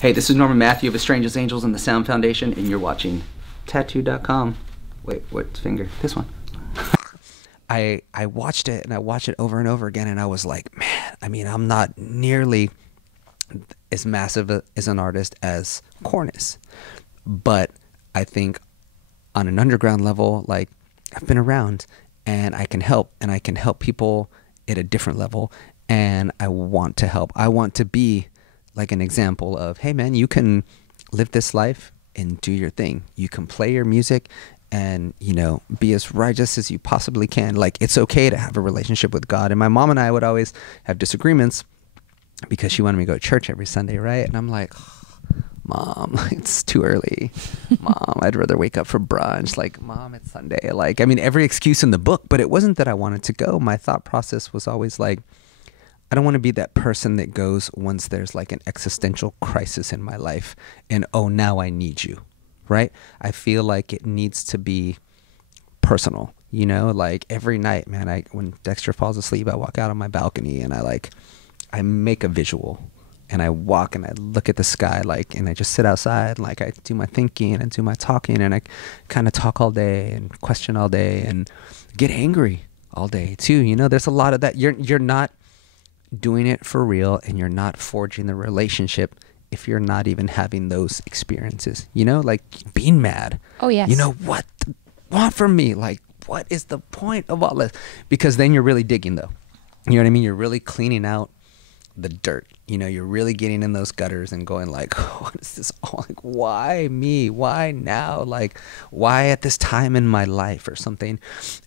Hey, this is Norman Matthew of A Strange Angels and the Sound Foundation, and you're watching Tattoo.com. Wait, what finger? This one. I watched it, and I watched it over and over again, and I was like, man, I mean, I'm not nearly as massive as an artist as Cornice, but I think on an underground level, like, I've been around, and I can help people at a different level, and I want to help. I want to be like an example of, hey man, you can live this life and do your thing. You can play your music and, you know, be as righteous as you possibly can. Like, it's okay to have a relationship with God. And my mom and I would always have disagreements because she wanted me to go to church every Sunday, right? And I'm like, Mom, it's too early. Mom, I'd rather wake up for brunch. Like, Mom, it's Sunday. Like, I mean, every excuse in the book, but it wasn't that I wanted to go. My thought process was always like, I don't want to be that person that goes once there's like an existential crisis in my life and, oh, now I need you, right? I feel like it needs to be personal, you know, like every night, man, when Dexter falls asleep, I walk out on my balcony and I make a visual and I walk and I look at the sky, like, and I just sit outside, like I do my thinking and do my talking, and I kind of talk all day and question all day and get angry all day too. You know, there's a lot of that. You're not doing it for real, and you're not forging the relationship if you're not even having those experiences, you know, like being mad. Oh yes. You know, what want from me? Like, what is the point of all this? Because then you're really digging, though. You know what I mean? You're really cleaning out the dirt. You know, you're really getting in those gutters and going like, what is this all? Like, why me? Why now? Like, why at this time in my life or something?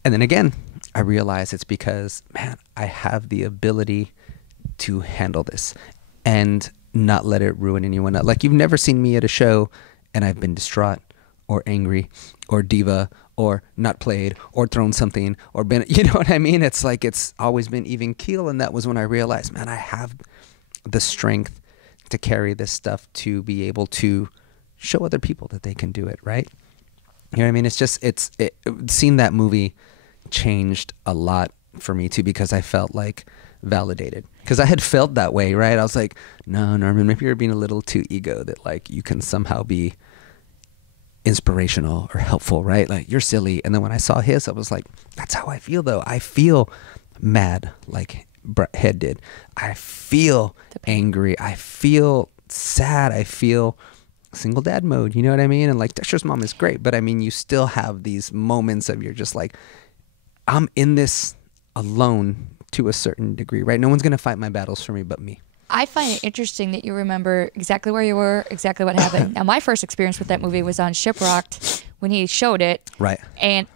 And then again, I realize it's because, man, I have the ability to handle this and not let it ruin anyone else. Like, you've never seen me at a show and I've been distraught or angry or diva or not played or thrown something or been, you know what I mean? It's like, it's always been even keel. And that was when I realized, man, I have the strength to carry this stuff, to be able to show other people that they can do it, right? You know what I mean? It's just, seeing that movie changed a lot for me too, because I felt like validated, because I had felt that way, right? I was like, no, Norman, maybe you're being a little too ego, that like you can somehow be inspirational or helpful, right? Like, you're silly. And then when I saw his, I was like, that's how I feel though. I feel mad like Head did. I feel angry. I feel sad. I feel single dad mode, you know what I mean? And like, Dexter's mom is great, but I mean, you still have these moments of, you're just like, I'm in this alone to a certain degree, right? No one's going to fight my battles for me but me. I find it interesting that you remember exactly where you were, exactly what happened. Now, my first experience with that movie was on Shiprocked when he showed it. Right. And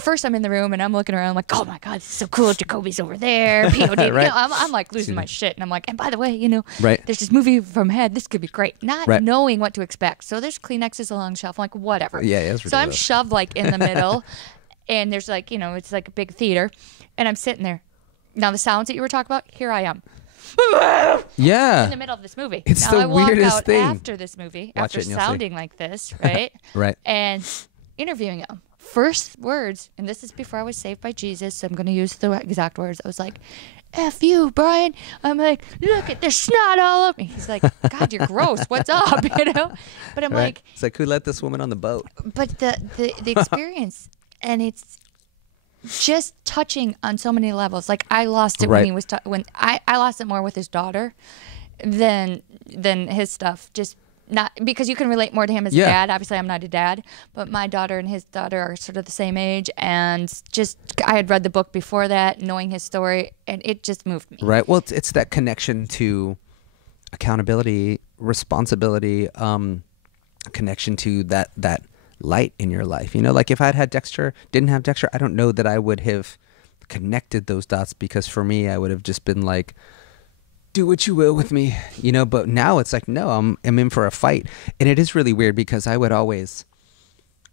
first I'm in the room and I'm looking around like, oh my God, this is so cool. Jacoby's over there. POD. Right. You know, I'm like losing my shit. And I'm like, and by the way, you know, right, there's this movie from Head. This could be great. Not right, knowing what to expect. So there's Kleenexes along the shelf. I'm like, whatever. Yeah, it's ridiculous. So I'm shoved like in the middle. And there's like, you know, it's like a big theater. And I'm sitting there. Now, the sounds that you were talking about, here I am. Yeah. In the middle of this movie. It's now, the I walk weirdest out thing. after this movie, after sounding like this, right? Right. And interviewing him. First words, and this is before I was saved by Jesus, so I'm going to use the exact words. I was like, F you, Brian. I'm like, look at there's snot all over me. He's like, God, you're gross. What's up? You know? But I'm like, it's like, who let this woman on the boat? But the experience, and it's just touching on so many levels. Like, I lost it when he was when I lost it more with his daughter than his stuff. Just not because you can relate more to him as a dad. Obviously, I'm not a dad, but my daughter and his daughter are sort of the same age, and just I had read the book before that, knowing his story, and it just moved me. Right. Well, it's that connection to accountability, responsibility, connection to that light in your life. You know, like if I'd had Dexter, didn't have Dexter, I don't know that I would have connected those dots, because for me, I would have just been like, do what you will with me, you know. But now it's like, no, I'm in for a fight. And it is really weird, because I would always,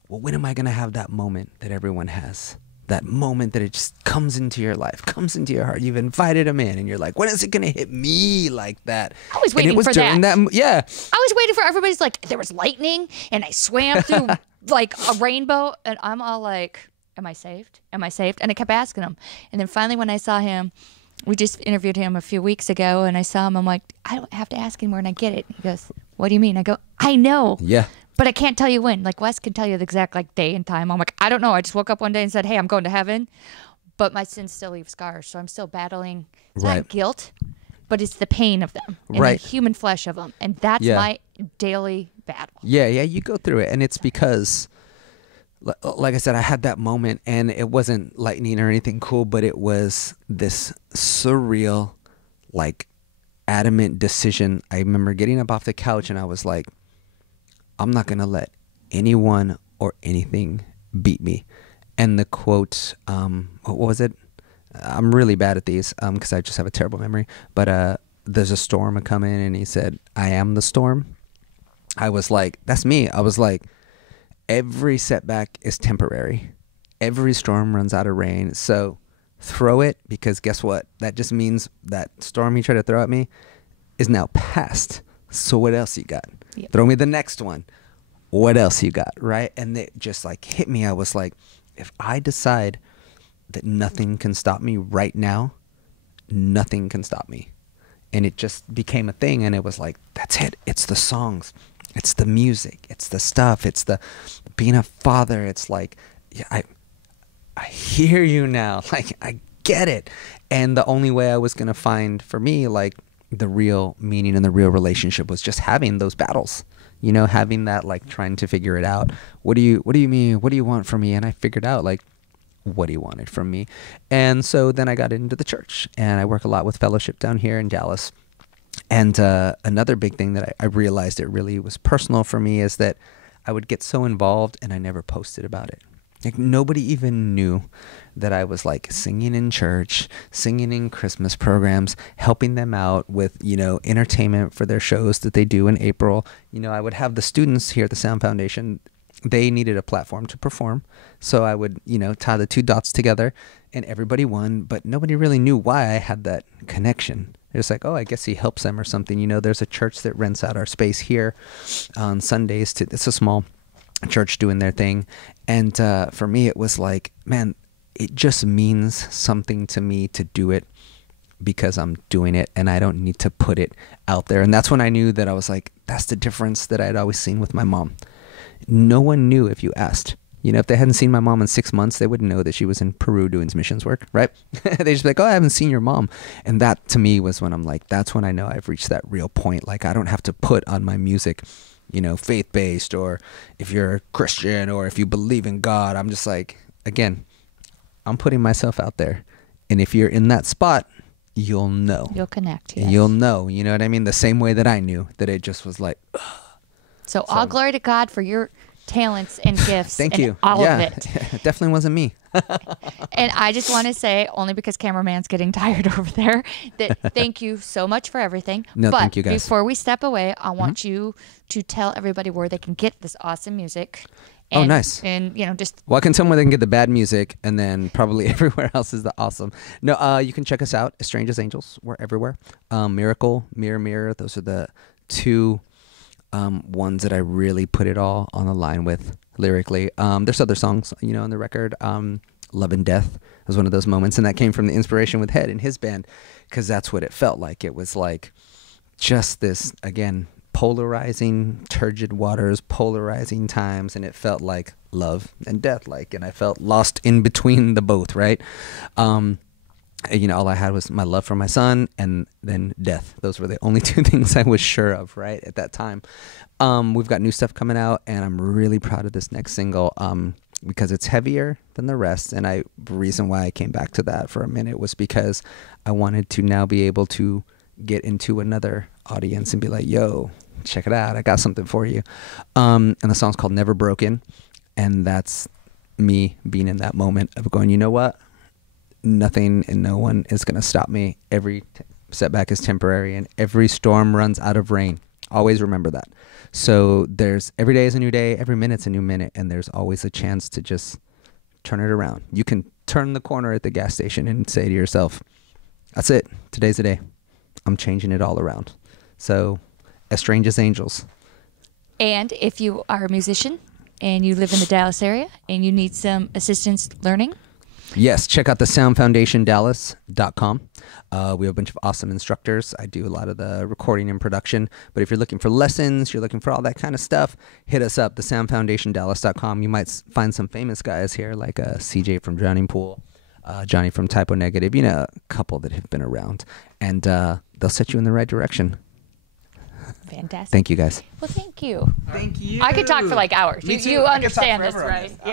well, when am I going to have that moment that everyone has? That moment that it just comes into your life, comes into your heart. You've invited him in and you're like, when is it going to hit me like that? I was waiting for that. Yeah. I was waiting for everybody's like, there was lightning and I swam through like a rainbow, and I'm all like, am I saved? Am I saved? And I kept asking him. And then finally when I saw him, we just interviewed him a few weeks ago, and I saw him, I'm like, I don't have to ask anymore, and I get it. He goes, What do you mean? I go, I know. Yeah. But I can't tell you when. Like Wes can tell you the exact like day and time. I'm like, I don't know. I just woke up one day and said, hey, I'm going to heaven. But my sins still leave scars. So I'm still battling. It's Right. not guilt, but it's the pain of them. And Right. the human flesh of them. And that's Yeah. my daily battle. Yeah, you go through it, and it's because, like I said, I had that moment, and it wasn't lightning or anything cool, but it was this surreal, like, adamant decision. I remember getting up off the couch, and I was like, I'm not gonna let anyone or anything beat me. And the quote, what was it? I'm really bad at these because I just have a terrible memory. But there's a storm coming, and he said, I am the storm. I was like, that's me. I was like, every setback is temporary. Every storm runs out of rain. So throw it, because guess what? That just means that storm you try to throw at me is now past. So what else you got? Yep. Throw me the next one. What else you got, right? And it just like hit me. I was like, if I decide that nothing can stop me right now, nothing can stop me. And it just became a thing. And it was like, that's it. It's the songs. It's the music. It's the stuff. It's the being a father. It's like, yeah, I hear you now. Like, I get it. And the only way I was going to find, for me, like, the real meaning and the real relationship was just having those battles. You know, having that, like, trying to figure it out. What do you mean? What do you want from me? And I figured out, like, what he wanted from me. And so then I got into the church, and I work a lot with fellowship down here in Dallas. And another big thing that I realized it really was personal for me is that I would get so involved and I never posted about it. Like, nobody even knew that I was, like, singing in church, singing in Christmas programs, helping them out with, you know, entertainment for their shows that they do in April. You know, I would have the students here at the Sound Foundation, they needed a platform to perform. So I would, you know, tie the two dots together, and everybody won, but nobody really knew why I had that connection. It was like, oh, I guess he helps them or something. You know, there's a church that rents out our space here on Sundays. It's a small church doing their thing. And for me, it was like, man, it just means something to me to do it because I'm doing it, and I don't need to put it out there. And that's when I knew that I was like, that's the difference that I'd always seen with my mom. No one knew if you asked. You know, if they hadn't seen my mom in 6 months, they wouldn't know that she was in Peru doing missions work, right? They just be like, oh, I haven't seen your mom. And that, to me, was when I'm like, that's when I know I've reached that real point. Like, I don't have to put on my music, you know, faith-based, or if you're a Christian, or if you believe in God. I'm just like, again, I'm putting myself out there. And if you're in that spot, you'll know. You'll connect. Yes. You'll know. You know what I mean? The same way that I knew that it just was like, ugh. So all glory to God for your talents and gifts. Thank and you. all yeah, of it. It definitely wasn't me. And I just want to say, only because cameraman's getting tired over there, that thank you so much for everything. No, but thank you, guys. before we step away, I want you to tell everybody where they can get this awesome music. Oh, And, nice. And, you know, just Well, I can tell them where they can get the bad music, and then probably everywhere else is the awesome. No, you can check us out. As Strange as Angels. We're everywhere. Miracle, Mirror, Mirror. Those are the two ones that I really put it all on the line with lyrically. There's other songs, you know, on the record. Love and Death was one of those moments, and that came from the inspiration with Head and his band, because that's what it felt like. It was like just this, again, polarizing, turgid waters, polarizing times, and it felt like love and death, like, and I felt lost in between the both, right? You know, all I had was my love for my son, and then death. Those were the only two things I was sure of, right, at that time. We've got new stuff coming out, and I'm really proud of this next single, because it's heavier than the rest. And the reason why I came back to that for a minute was because I wanted to now be able to get into another audience and be like, yo, check it out, I got something for you. And the song's called Never Broken, and that's me being in that moment of going, you know what, nothing and no one is going to stop me. Every setback is temporary, and every storm runs out of rain. Always remember that. So there's, every day is a new day, every minute's a new minute, and there's always a chance to just turn it around. You can turn the corner at the gas station and say to yourself, that's it, today's the day, I'm changing it all around. So, As Strange as Angels. And if you are a musician and you live in the Dallas area and you need some assistance learning, Yes, check out the soundfoundationdallas.com. We have a bunch of awesome instructors. I do a lot of the recording and production. But if you're looking for lessons, you're looking for all that kind of stuff, hit us up, the soundfoundationdallas.com. You might find some famous guys here like CJ from Drowning Pool, Johnny from Typo Negative, a couple that have been around. And they'll set you in the right direction. Fantastic. Thank you, guys. Well, thank you. Thank you. I could talk for like hours. Me too. You I could talk understand this, forever on right? this.